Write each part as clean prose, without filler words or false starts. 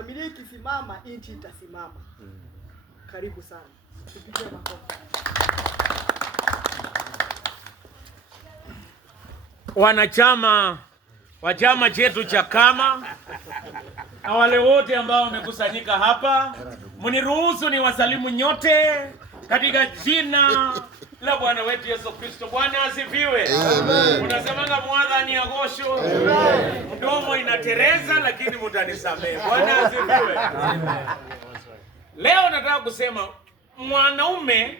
Familia ikisimama, nchi itasimama. Karibu sana. Tupige makofi. Wanachama wa chama chetu cha KAMA na wale wote ambao wamekusanyika hapa, mniruhusu ni wasalimu nyote katika jina la Bwana wetu Yesu Kristo. Bwana asifiwe. Unasemanga mwadhani agosho. Mdomo inatereza lakini mtanisamehe. Bwana asifiwe. Leo nataka kusema mwanaume,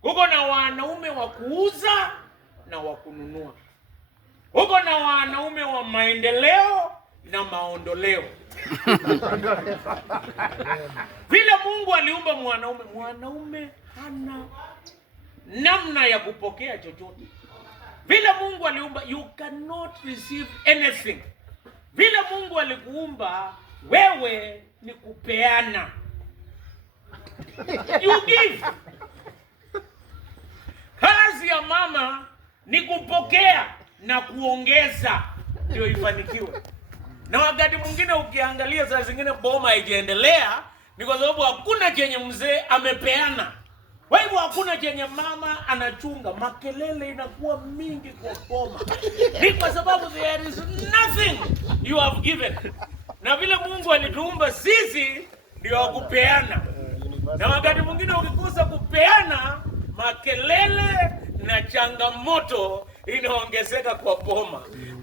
kuko na wanaume wa kuuza na wa kununua. Kuko na wanaume wa maendeleo na maondoleo. Vile Mungu aliumba mwanaume hana namna ya kupokea chochote. Vile Mungu aliumba, you cannot receive anything. Vile Mungu alikuumba, wewe ni kupeana. You give. Kazi ya mama ni kupokea na kuongeza ndio ifanikiwe. Na wakati mwingine ukiangalia saa zingine boma haijaendelea ni kwa sababu hakuna chenye mzee amepeana. Kwa hivyo hakuna chenye mama anachunga, makelele inakuwa mingi kwa boma. Ni kwa sababu there is nothing you have given. Na vile Mungu alituumba sisi ndio kupeana. Na wakati mwingine ukikosa kupeana, makelele na changamoto inaongezeka kwa boma.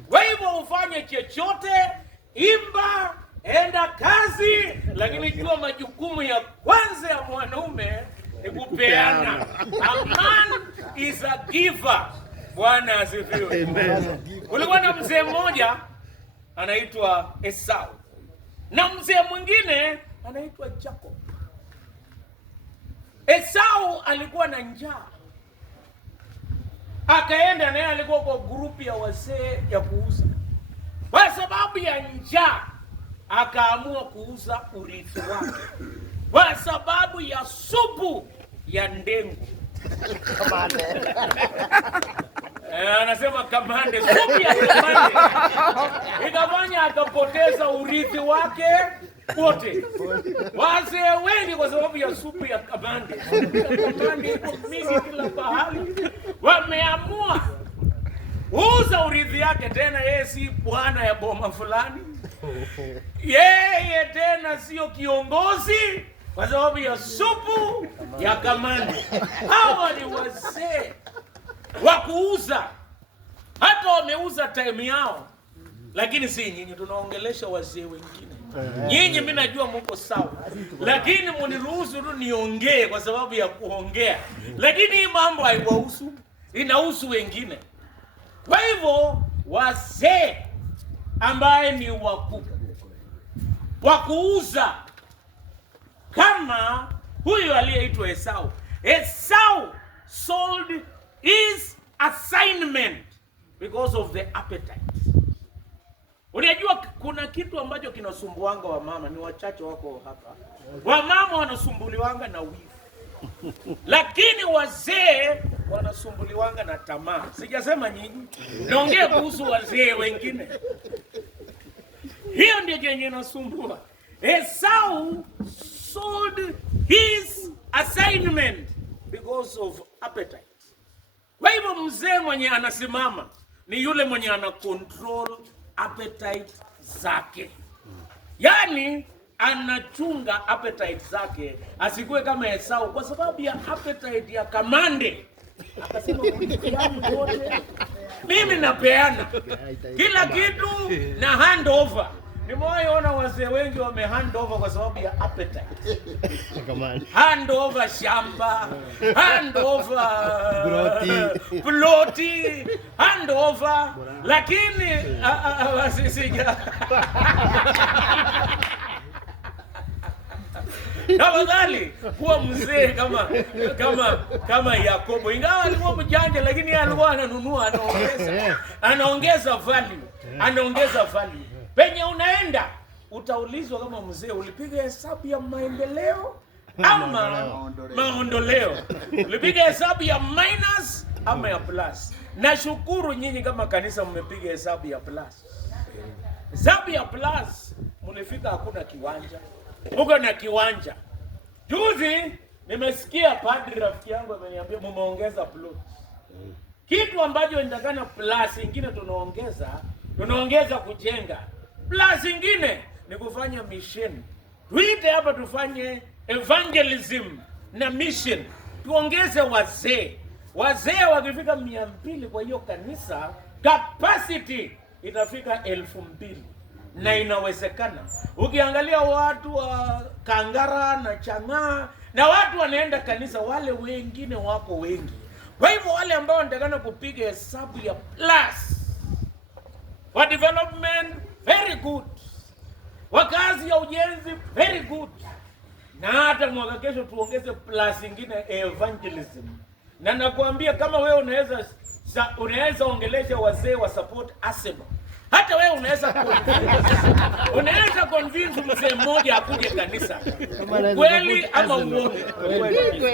Kwa hivyo ufanye chochote, imba, enda kazi, lakini jua majukumu ya kwanza ya mwanaume ni kupeana. A man is a giver. Bwana asifiwe. Kulikuwa na mzee mmoja anaitwa Esau na mzee mwingine anaitwa Jacob. Esau alikuwa na njaa, akaenda naye, alikuwa kwa grupu ya wazee ya kuuza. Kwa sababu ya njaa akaamua kuuza urithi wake, kwa sababu ya supu ya ndengu. Kamande. Anasema kamande, supu ya kamande. Ikafanya akapoteza urithi wake wote. Wazee wengi kwa sababu ya supu ya kamande. Kamande iko mingi kila pahali. Wameamua uza urithi yake, tena yeye si bwana ya boma fulani. Yeye tena sio kiongozi kwa sababu ya supu ya kamande. Hawa ni wazee wa kuuza. Hata wameuza time yao. Lakini si nyinyi, tunaongelesha wazee wengine. Nyinyi mimi najua mko sawa, lakini mniruhusu tu niongee kwa sababu ya kuongea. Lakini hii mambo haiwahusu, inahusu wengine. Kwa hivyo wazee ambaye ni wakubwa wa kuuza, kama huyu aliyeitwa Esau. Esau sold his assignment because of the appetite. Unajua kuna kitu ambacho kinasumbuanga wa mama, ni wachache wako hapa. Wa mama wanasumbuliwanga na wivu. Lakini wazee wanasumbuliwanga na tamaa. Sijasema nyinyi, naongea kuhusu wazee wengine. Hiyo ndio yenye inasumbua. Esau sold his assignment because of appetite. Kwa hivyo mzee mwenye anasimama ni yule mwenye ana control appetite zake. Yani anachunga appetite zake asikuwe kama Esau kwa sababu ya appetite ya kamande. Akasema mimi napeana kila kitu na handover. Nimewaona wazee wengi wame handover kwa sababu ya appetite. Handover shamba, handover ploti, handover, lakini wasisija. Tafadhali kuwa mzee kama Yakobo. Ingawa alikuwa mjanja, lakini alikuwa ananunua, anaongeza value. Penye unaenda utaulizwa kama mzee, ulipiga hesabu ya maendeleo ama maondoleo? Ulipiga hesabu ya minus ama ya plus? Nashukuru nyinyi kama kanisa mmepiga hesabu ya plus. Hesabu ya plus, mlifika hakuna kiwanja. uko na kiwanja. Juzi nimesikia padri rafiki yangu ameniambia mumeongeza plot. Kitu ambacho inatakana plus ingine tunaongeza kujenga. Plus ingine ni kufanya mission. Tuite hapa tufanye evangelism na mission. Tuongeze wazee. Wazee wakifika 200 kwa hiyo kanisa, capacity itafika 2000. Na inawezekana. Ukiangalia watu wa Kangara na Chang'aa na watu wanaenda kanisa, wale wengine wako wengi. Kwa hivyo wale ambao wanatakana kupiga hesabu ya plus for development, very good. Wakazi ya ujenzi, very good. Na hata mwaka kesho tuongeze plus ingine evangelism. Na nakuambia kama wewe unaweza ongelesha wazee wa support Arsenal. Hata wewe unaweza convince mzee mmoja akuje kanisa. Kweli ama uongo?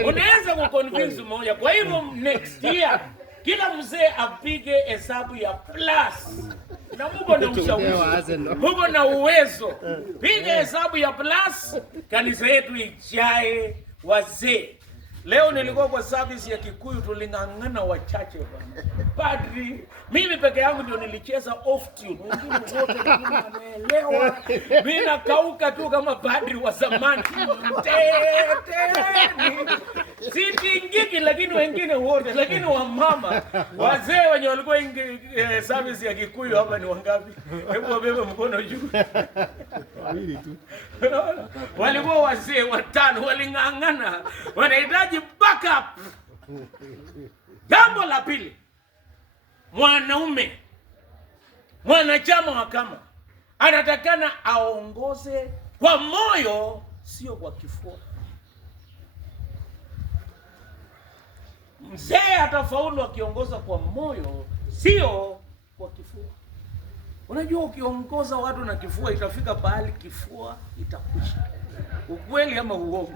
Unaweza kuconvince mmoja. Kwa hivyo next year kila mzee apige hesabu ya plus. Na Mungu na ushawishi. Mungu na uwezo. Piga hesabu ya plus, kanisa yetu ijae wazee. Leo nilikuwa kwa service ya Kikuyu, tulingangana wachache bwana. Padri, mimi peke yangu ndio nilicheza off tune. Wengine wote wanaelewa. Mimi nakauka tu kama padri wa zamani. Sitingiki lakini wengine wote, lakini wamama, wazee wenye walikuwa service ya Kikuyu hapa ni wangapi? Hebu wabebe mkono juu. Wawili tu. Walikuwa wazee 5 walingangana. Wanahitaji backup. Jambo la pili, mwanachama wa kama anatakana aongoze kwa moyo, sio kwa kifua. Mzee atafaulu akiongoza kwa moyo, sio kwa kifua. Unajua ukiongoza watu na kifua itafika pahali kifua itakwisha. Ukweli ama uongo?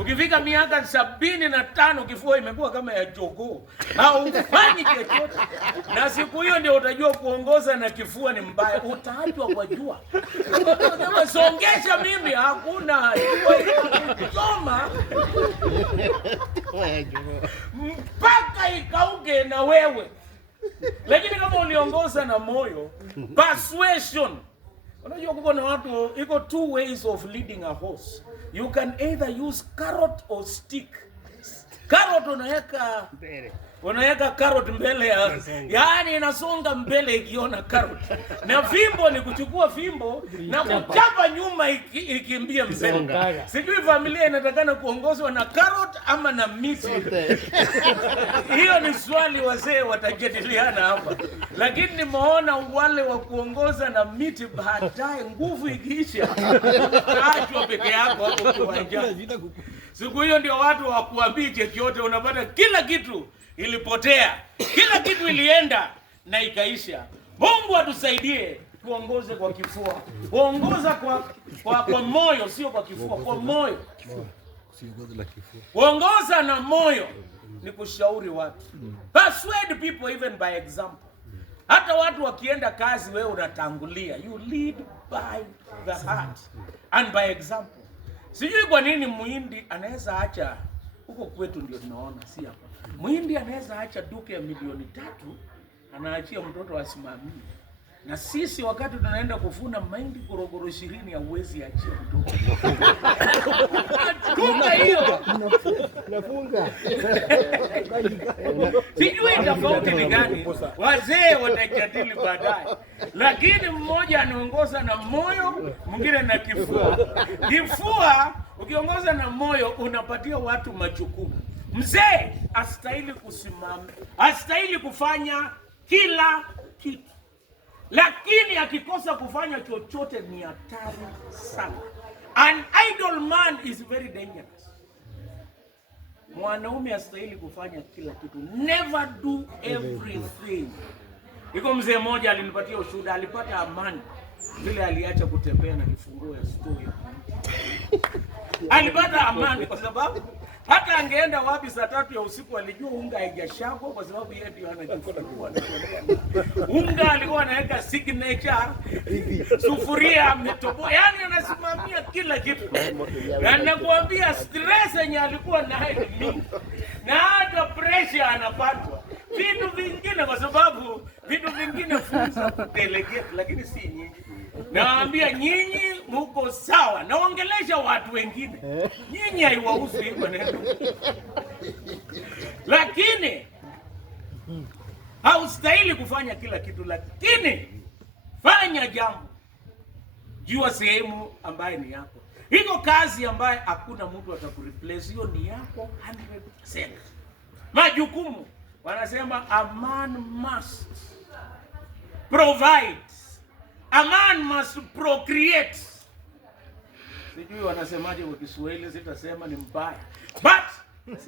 Ukifika miaka 75 kifua imekuwa kama ya jogoo. Haufanyi chochote. Na siku hiyo ndio utajua kuongoza na kifua ni mbaya. Utaachwa kwa jua. Kama songesha mimi hakuna soma. Mpaka ikauke na wewe. Lakini kama uliongoza na moyo, persuasion. Unajua kuko na watu, iko 2 ways of leading a horse. You can either use carrot or stick. Carrot unaweka carrot mbele ya, yaani inasonga mbele ikiona carrot. Na fimbo ni kuchukua fimbo na kuchapa nyuma ikimbia mbele. Sijui familia inatakana kuongozwa na carrot ama na miti. Hiyo ni swali wazee watajadiliana hapa. Lakini nimeona wale wa kuongoza na miti baadaye nguvu ikiisha. Achwa peke yako hapo kiwanjani. Siku hiyo ndio watu wa kuambia chochote, unapata kila kitu ilipotea. Kila kitu ilienda na ikaisha. Mungu atusaidie tuongoze kwa kifua. Kuongoza kwa moyo, sio kwa kifua, kwa moyo. Kuongoza na moyo ni kushauri watu. Persuade people even by example. Hata watu wakienda kazi wewe unatangulia. You lead by the heart and by example. Sijui kwa nini Muhindi anaweza acha, huko kwetu ndio tunaona si hapa. Muhindi anaweza acha duka ya milioni 3 anaachia mtoto asimamie. Na sisi wakati tunaenda kufuna mahindi korogoro 20 ya uwezi achia mtoto. Duka hiyo nafunga. Sijui tofauti ni gani. Wazee watajadili baadaye. Lakini mmoja anaongoza na moyo, mwingine na kifua. Kifua ukiongoza na moyo unapatia watu majukumu. Mzee astahili kusimama, astahili kufanya kila kitu. Lakini akikosa kufanya chochote ni hatari sana. An idle man is very dangerous. Mwanaume astahili kufanya kila kitu. Never do everything. Iko mzee mmoja alinipatia ushuhuda, alipata amani vile aliacha kutembea na kifunguo ya store. Alipata amani kwa sababu Hata angeenda wapi saa 3 ya usiku alijua unga haijashagwa kwa sababu yeye ndio anajifungua. Unga alikuwa anaweka signature, sufuria ametoboa, yani anasimamia kila kitu. Na nakwambia stress yenye alikuwa nayo mingi. Na hata pressure anapatwa. Vitu vingine kwa sababu vitu vingine funza kudelegate lakini si nyinyi. Naambia nyinyi mko sawa. Naongelesha watu wengine. Nyinyi haiwahusu hiyo maneno. Lakini haustahili kufanya kila kitu, lakini fanya jambo. Jua sehemu ambayo ni yako. Hiko kazi ambayo hakuna mtu atakureplace, hiyo ni yako 100%. Majukumu wanasema a man must provide. A man must procreate. Sijui wanasemaje kwa Kiswahili, sitasema ni mbaya. But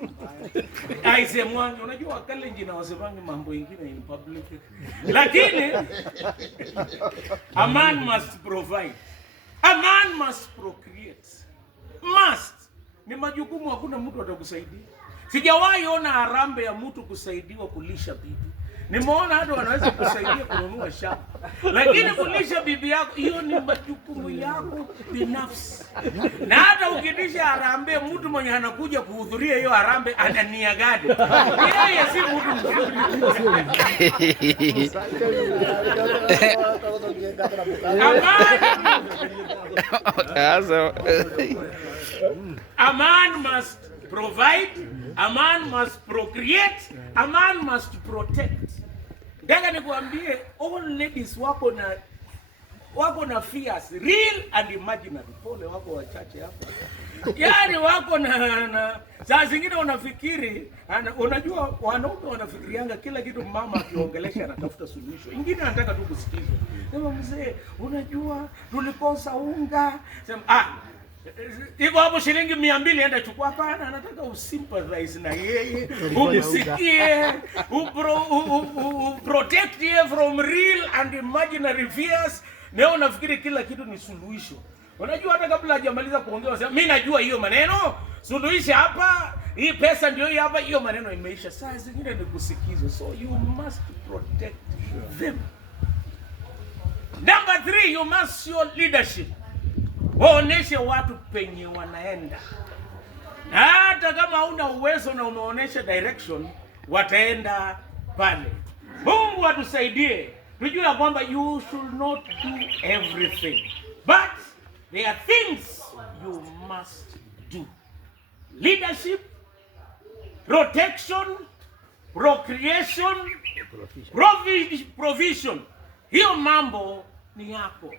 aisemwangi, unajua Wakalenjin na wasemangi mambo mengine in public. Lakini a man must provide. A man must procreate. Must ni majukumu, hakuna mtu atakusaidia. Sijawahi ona harambee ya mtu kusaidiwa kulisha bibi. Nimeona hata wanaweza kusaidia kununua shamba. Lakini kulisha bibi yako, hiyo ni majukumu yako binafsi. Na hata ukitisha harambee, mtu mwenye anakuja kuhudhuria hiyo harambee ana nia gani? Yeye si mtu mzuri. A man must provide, a man must procreate, a man must protect. Nataka nikuambie all ladies wako na fears, real and imaginary. Pole wako wachache hapa. Yaani wako na saa zingine unafikiri, unajua wanaume wanafikirianga kila kitu mama akiongelesha anatafuta suluhisho. Ingine anataka tu kusikizwa. Sema mzee, unajua tulikosa unga. Sema iko hapo shilingi 200 enda chukua. Hapana, anataka usympathize na yeye, umsikie, protect you from real and imaginary fears. Leo unafikiri kila kitu ni suluhisho. Unajua hata kabla hajamaliza kuongea unasema mimi najua hiyo maneno, suluhisha hapa, hii pesa ndio hii hapa, hiyo maneno imeisha. Saa zingine ni kusikizwa. So you must protect them. Number 3, you must show leadership. Waoneshe watu penye wanaenda. Na hata kama huna uwezo na umeonesha direction, wataenda pale. Mungu atusaidie. Tujue kwamba you should not do everything. But there are things you must do. Leadership, protection, procreation, provision. Hiyo mambo ni yako.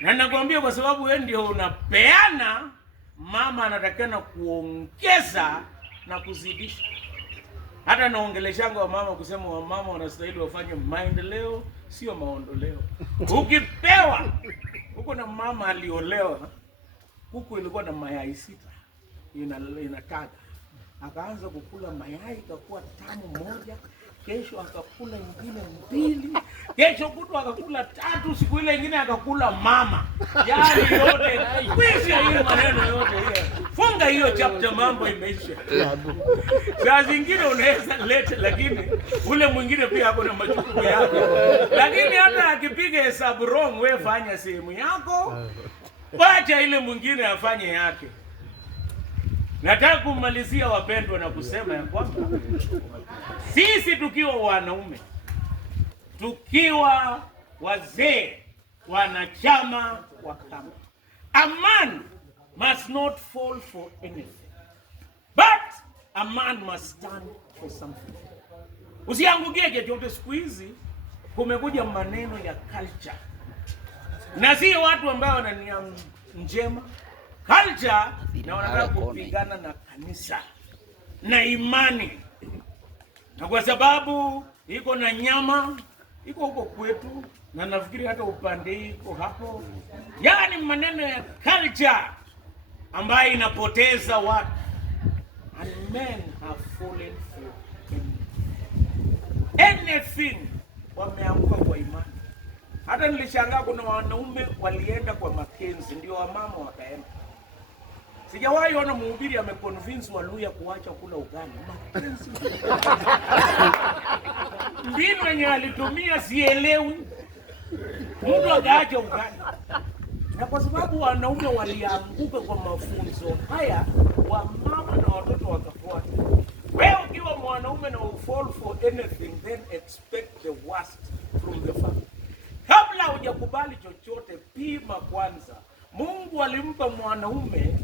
Na nakwambia kwa sababu wewe ndio unapeana, mama anatakana kuongeza na kuzidisha. Hata naongeleshanga wa mama kusema wa mama wanastahili wafanye maendeleo sio maondoleo. Ukipewa, huko na mama aliolewa, huko ilikuwa na mayai 6 inataga. Akaanza kukula mayai ikakuwa tamu 1, kesho akakula nyingine 2, kesho kutwa akakula 3, siku ile nyingine akakula mama. Yaani yote kwisha hiyo maneno yote hiyo. Funga hiyo chapter, mambo imeisha. Saa zingine unaweza lete, lakini ule mwingine pia hapo na majukumu yake. Lakini hata akipiga hesabu wrong, wewe fanya sehemu yako, wacha ile mwingine afanye yake. Nataka kumalizia wapendwa na kusema ya kwamba sisi tukiwa wanaume, tukiwa wazee, wanachama wa kama, a man must not fall for anything, but a man must stand for something. Usiangukie chochote. Siku hizi kumekuja maneno ya culture, na si watu ambao wana nia njema. Culture na wanataka kupigana na kanisa na imani, na kwa sababu iko na nyama iko huko kwetu, na nafikiri hata upande iko hapo. Yaani maneno ya culture ambayo inapoteza watu. And men have fallen for anything. Wameanguka kwa imani. Hata nilishangaa kuna wanaume walienda kwa Makenzi, ndio wamama wakaenda. Sijawahi ona mhubiri ameconvince Waluya kuacha kula ugali. Mbinu yenye alitumia sielewi. Mtu akaacha ugali. Na kwa sababu wanaume walianguka kwa mafunzo haya, wamama na watoto wakafuata. Wewe ukiwa mwanaume na fall for anything, then expect the worst from the family. Kabla hujakubali chochote, pima kwanza. Mungu alimpa mwanaume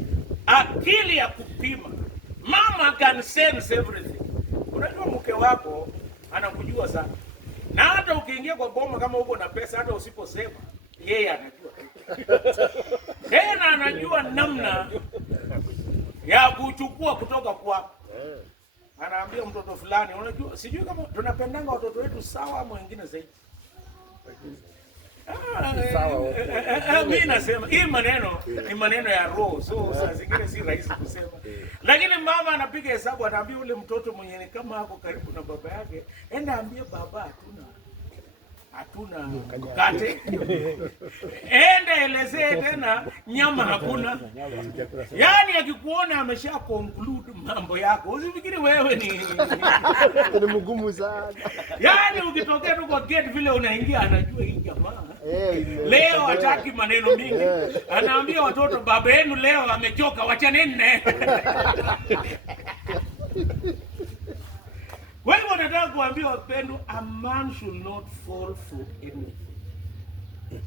akili ya kupima. Mama can sense everything. Unajua mke wako anakujua sana. Na hata ukiingia kwa boma kama uko na pesa, hata usiposema, yeye anajua. Yeye anajua namna ya kuchukua kutoka kwako. Anaambia mtoto fulani, unajua sijui kama tunapendanga watoto wetu sawa ama wengine zaidi. Mimi nasema hii maneno ni maneno ya roho, so saa zingine si rahisi kusema. Lakini mama anapiga hesabu, anaambia ule mtoto mwenye kama hapo karibu na baba yake, enda ambie baba hatuna mkate. Enda elezee tena nyama hakuna. Yaani akikuona amesha conclude mambo yako. Usifikiri wewe ni mgumu sana. Yaani ukitokea tu kwa gate vile unaingia, anajua hii jamaa leo hataki maneno mingi. Anaambia watoto, baba yenu leo amechoka, wachaneni naye. Wewe unataka kuambia wapendo, a man should not fall for anything.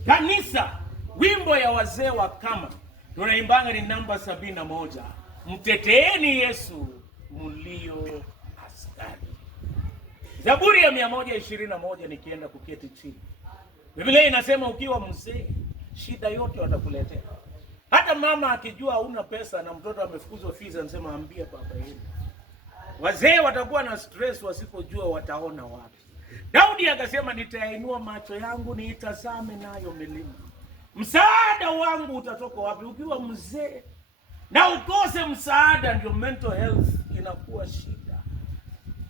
Kanisa, wimbo ya wazee wa kama tunaimbanga ni namba 71. Mteteeni Yesu mlio askari. Zaburi ya 121 nikienda kuketi chini. Biblia inasema ukiwa mzee, shida yote watakuletea. Hata mama akijua huna pesa na mtoto amefukuzwa fees, anasema ambie baba yenu. Wazee watakuwa na stress wasipojua wataona wapi. Daudi akasema nitainua macho yangu niitazame nayo milima. Msaada wangu utatoka wapi? Ukiwa mzee na ukose msaada, ndio mental health inakuwa shida.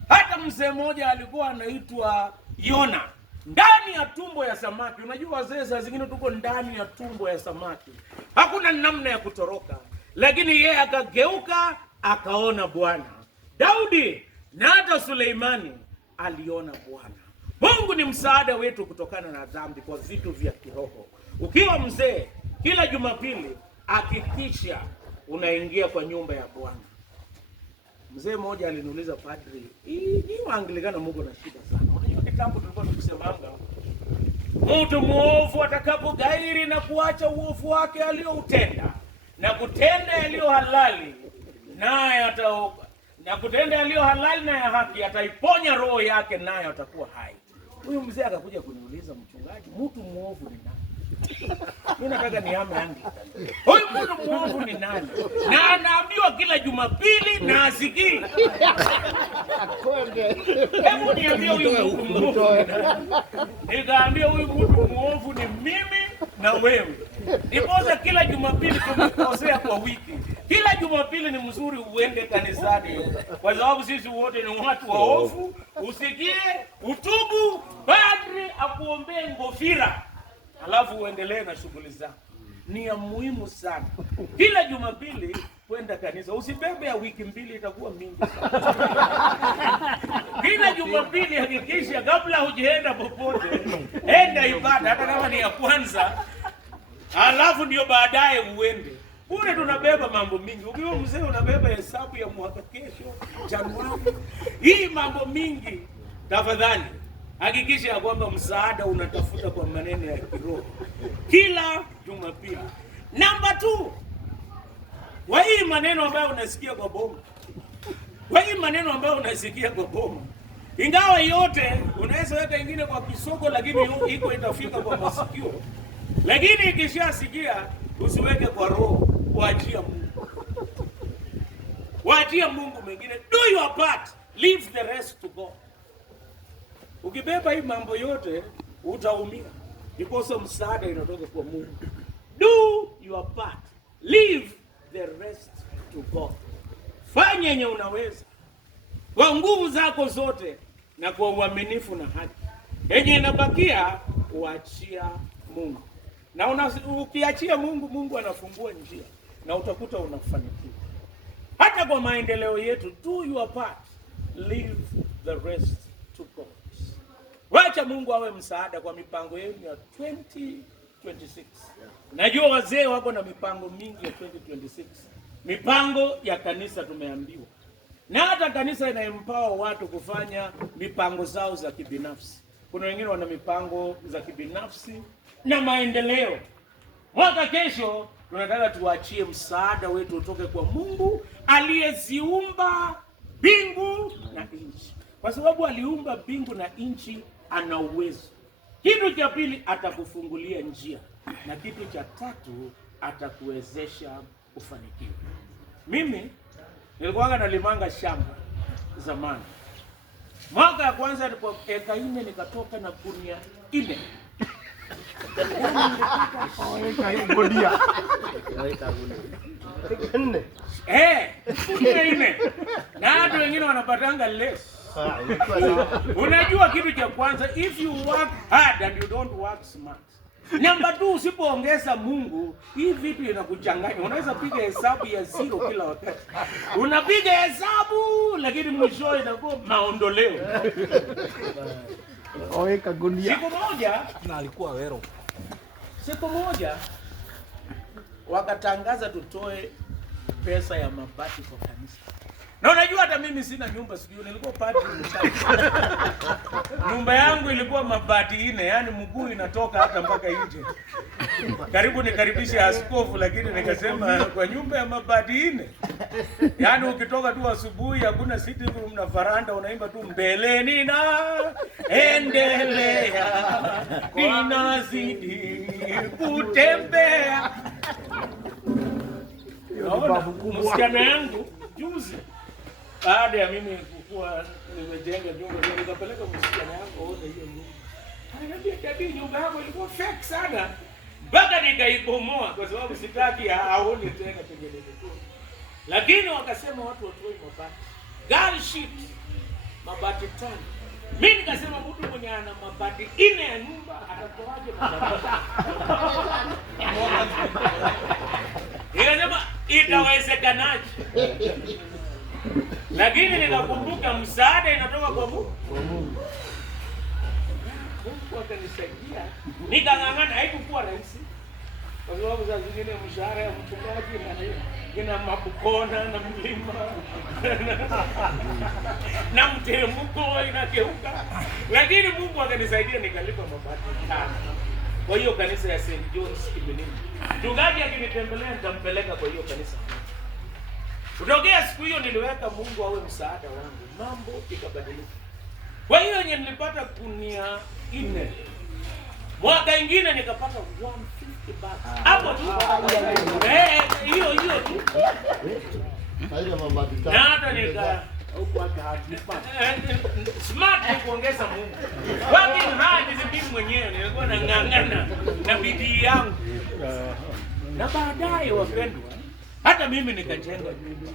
Hata mzee mmoja alikuwa anaitwa Yona, ndani ya tumbo ya samaki. Unajua wazee saa zingine tuko ndani ya tumbo ya samaki, hakuna namna ya kutoroka, lakini yeye akageuka akaona Bwana. Daudi na hata Suleimani aliona Bwana. Mungu ni msaada wetu kutokana na dhambi kwa vitu vya kiroho. Ukiwa mzee, kila Jumapili hakikisha unaingia kwa nyumba ya Bwana. Mzee mmoja aliniuliza, padri, hii Waanglikana Mungu na shida sana. Unajua kitambo tulikuwa tukisemanga mtu muovu atakapogairi na kuacha uovu wake alioutenda na kutenda yaliyo halali, naye ataokoka. Na kutenda yaliyo halali na ya haki, ataiponya roho yake, naye atakuwa hai. Huyu mzee akakuja kuniuliza, mchungaji, mtu muovu ni nani? Mimi nataka nihame Anglican. Huyu mtu muovu ni nani? Na anaambiwa kila Jumapili na asikii. Hebu niambie huyu mtu muovu ni nani? Nikaambia huyu mtu muovu ni mimi na wewe. Nipoza kila Jumapili tumekosea kwa wiki. Kila Jumapili ni mzuri uende kanisani, kwa sababu sisi wote ni watu waovu. Usikie, utubu, padri akuombee ngofira, alafu uendelee na shughuli zako. Ni ya muhimu sana kila Jumapili kwenda kanisa. Usibebe ya wiki mbili, itakuwa mingi sana. Kila Jumapili hakikisha kabla hujaenda popote, enda ibada hata kama ni ya kwanza, alafu ndio baadaye uende. Bure tunabeba mambo mingi. Ukiwa mzee unabeba hesabu ya mwaka kesho, Januari. Hii mambo mingi. Tafadhali hakikisha ya kwamba msaada unatafuta kwa maneno ya kiroho kila Jumapili. Namba 2. Kwa hii maneno ambayo unasikia kwa boma. Kwa hii maneno ambayo unasikia kwa boma. Ingawa yote unaweza weka ingine kwa kisoko, lakini iko itafika kwa masikio. Lakini ikishasikia usiweke kwa roho, waachia Mungu. Waachia Mungu mengine. Do your part, leave the rest to God. Ukibeba hii mambo yote utaumia, because msaada inatoka kwa Mungu. Do your part, leave the rest to God. Fanya yenye unaweza kwa nguvu zako zote na kwa uaminifu na haki. Yenye inabakia kuachia Mungu. Na ukiachia Mungu, Mungu anafungua njia. na utakuta unafanikiwa. Hata kwa maendeleo yetu, do your part, leave the rest to God. Wacha Mungu awe msaada kwa mipango yenu ya 2026. Najua wazee wako na mipango mingi ya 2026. Mipango ya kanisa tumeambiwa. Na hata kanisa inaempower watu kufanya mipango zao za kibinafsi. Kuna wengine wana mipango za kibinafsi na maendeleo. Mwaka kesho tunataka tuachie msaada wetu utoke kwa Mungu aliyeziumba mbingu na nchi. Kwa sababu aliumba mbingu na nchi, ana uwezo. Kitu cha pili, atakufungulia njia, na kitu cha tatu, atakuwezesha kufanikiwa. Mimi nilikuwa nalimanga shamba zamani. Mwaka ya kwanza kwa eka 4 nikatoka na gunia 4. Na hata wengine wanapatanga less. Unajua kitu cha kwanza, if you work hard and you don't work smart. Number 2, usipoongeza Mungu, hii vitu inakuchanganya. Unaweza piga hesabu ya 0 kila wakati. Unapiga hesabu lakini mwisho inakuwa maondoleo. Oweka gunia. Siku moja na alikuwa wero. Siku moja wakatangaza tutoe pesa ya mabati kwa kanisa. Na unajua hata mimi sina nyumba, sijui nilikuwa padri mshaka. Nyumba yangu ilikuwa mabati 4, yani mguu inatoka hata mpaka nje. Karibu nikaribishe askofu, lakini nikasema kwa nyumba ya mabati 4. Yani ukitoka tu asubuhi hakuna sitting room na faranda, unaimba tu mbeleni na endelea ninazidi kutembea. Msichana yangu juzi, baada ya mimi kukua nimejenga nyumba, nikapeleka msichana yangu aone hiyo nyumba. Ananiambia, "Dadi, nyumba yako ilikuwa fake sana." Mpaka nikaibomoa kwa sababu sitaki aone tena pengine. Lakini wakasema watu watoe mabati. Gari sheet mabati 5. Mimi nikasema mtu mwenye ana mabati 4 ya nyumba atatoaje mabati? Nikasema itawezekanaje? Lakini nikakumbuka msaada inatoka kwa Mungu. Mungu akanisaidia. Nikang'ang'ana, haikuwa rahisi. Kwa sababu saa zingine mshahara ya mchungaji na ina mabukona na mlima na mteremko inageuka. Lakini Mungu akanisaidia nikalipa mabati 5. Kwa hiyo kanisa ya St. John's Kibenini. Mchungaji akinitembelea nitampeleka kwa hiyo kanisa. Kutokea siku hiyo niliweka Mungu awe msaada wangu. Mambo ikabadilika. Kwa hiyo nilipata gunia 4. Mwaka ingine nikapata 150 bucks. Hapo tu. Hiyo tu. Na hata nika huko hata smart ni kuongeza Mungu. Working hard ni mimi mwenyewe nilikuwa nang'ang'ana na bidii yangu. Na baadaye wapendwa, hata mimi nikajenga nyumba.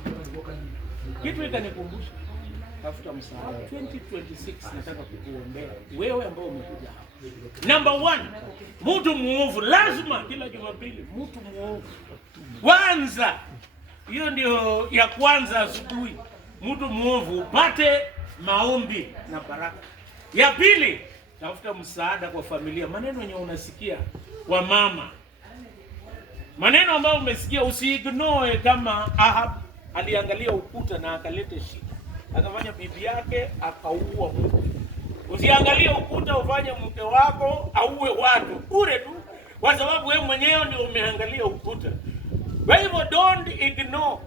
Kitu ikanikumbusha, tafuta msaada. 2026 nataka kukuombea wewe ambao umekuja hapa. Number 1, mtu muovu lazima kila Jumapili mtu muovu. Kwanza, hiyo ndio ya kwanza asubuhi. Mtu muovu upate maombi na baraka. Ya pili, tafuta msaada kwa familia. Maneno yenye unasikia kwa mama, maneno ambayo umesikia usiignore. Kama Ahab aliangalia ukuta na akalete shida, akafanya bibi yake akaua mtu. Usiangalie ukuta ufanye mke wako auwe watu bure tu kwa sababu wewe mwenyewe ndio umeangalia ukuta. Kwa hivyo don't ignore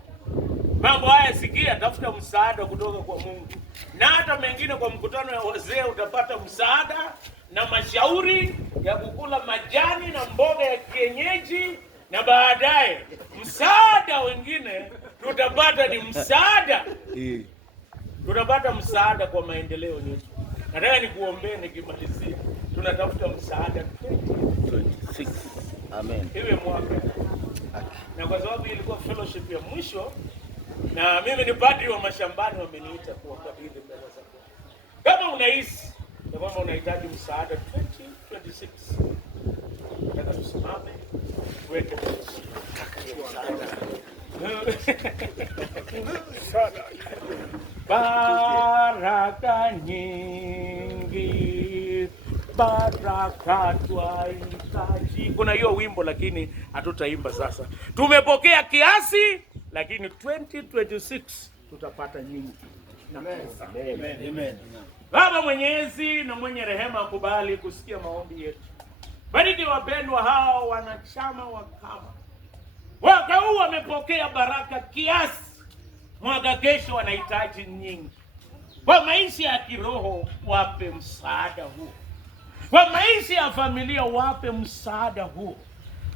mambo haya. Sikia, tafuta msaada kutoka kwa Mungu. Na hata mengine kwa mkutano ya wazee utapata msaada na mashauri ya kukula majani na mboga ya kienyeji. Na baadaye msaada wengine tutapata ni msaada. Tutapata msaada kwa maendeleo yetu. Nataka nikuombee nikimalizia. Tunatafuta msaada 2026. Amen. Iwe mwaka. Na kwa sababu ilikuwa fellowship ya mwisho na mimi ni padri wa mashambani, wameniita kuwakabidhi mbele zako. Kama unahisi kwamba unahitaji msaada 2026, nataka tusimame tuweke msaada. Baraka nyingi, baraka twahitaji. Kuna hiyo wimbo lakini hatutaimba sasa. Tumepokea kiasi lakini 2026 tutapata nyingi. Amen. Amen. Baba Mwenyezi na mwenye rehema, akubali kusikia maombi yetu. Bariki wapendwa hao wanachama wa kama. Mwaka huu wamepokea baraka kiasi. Mwaka kesho wanahitaji nyingi. Kwa maisha ya kiroho wape msaada huu. Kwa maisha ya familia wape msaada huu.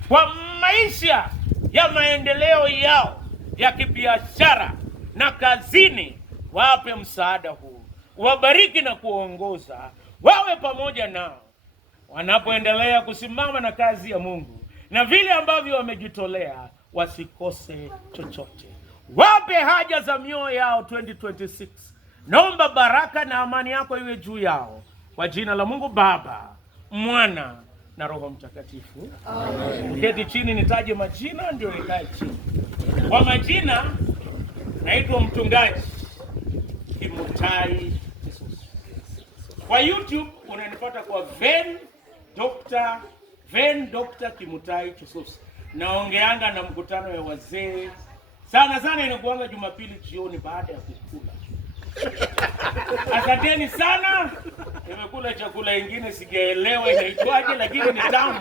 Kwa maisha ya maendeleo yao ya kibiashara na kazini wape msaada huu. Wabariki na kuongoza. Wawe pamoja nao wanapoendelea kusimama na kazi ya Mungu, na vile ambavyo wamejitolea wasikose chochote. Wape haja za mioyo yao 2026. Naomba baraka na amani yako iwe juu yao, kwa jina la Mungu Baba, Mwana na Roho Mtakatifu. Amen. Uketi chini nitaje majina ndio nikae chini. Kwa majina naitwa mchungaji Kimutai Jesus. Kwa YouTube unanipata kwa Ven Dr. Kimutai Jesus. Naongeanga na mkutano ya wazee. Sana inakuanga Jumapili jioni baada ya kukula. Asanteni sana. Nimekula chakula ingine sijaelewa inaitwaje lakini ni tamu.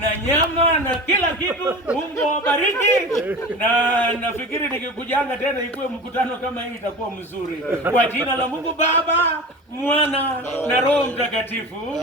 Na nyama na kila kitu. Mungu awabariki. Na nafikiri nikikujanga tena ikuwe mkutano kama hii itakuwa mzuri. Kwa jina la Mungu Baba, Mwana na Roho Mtakatifu.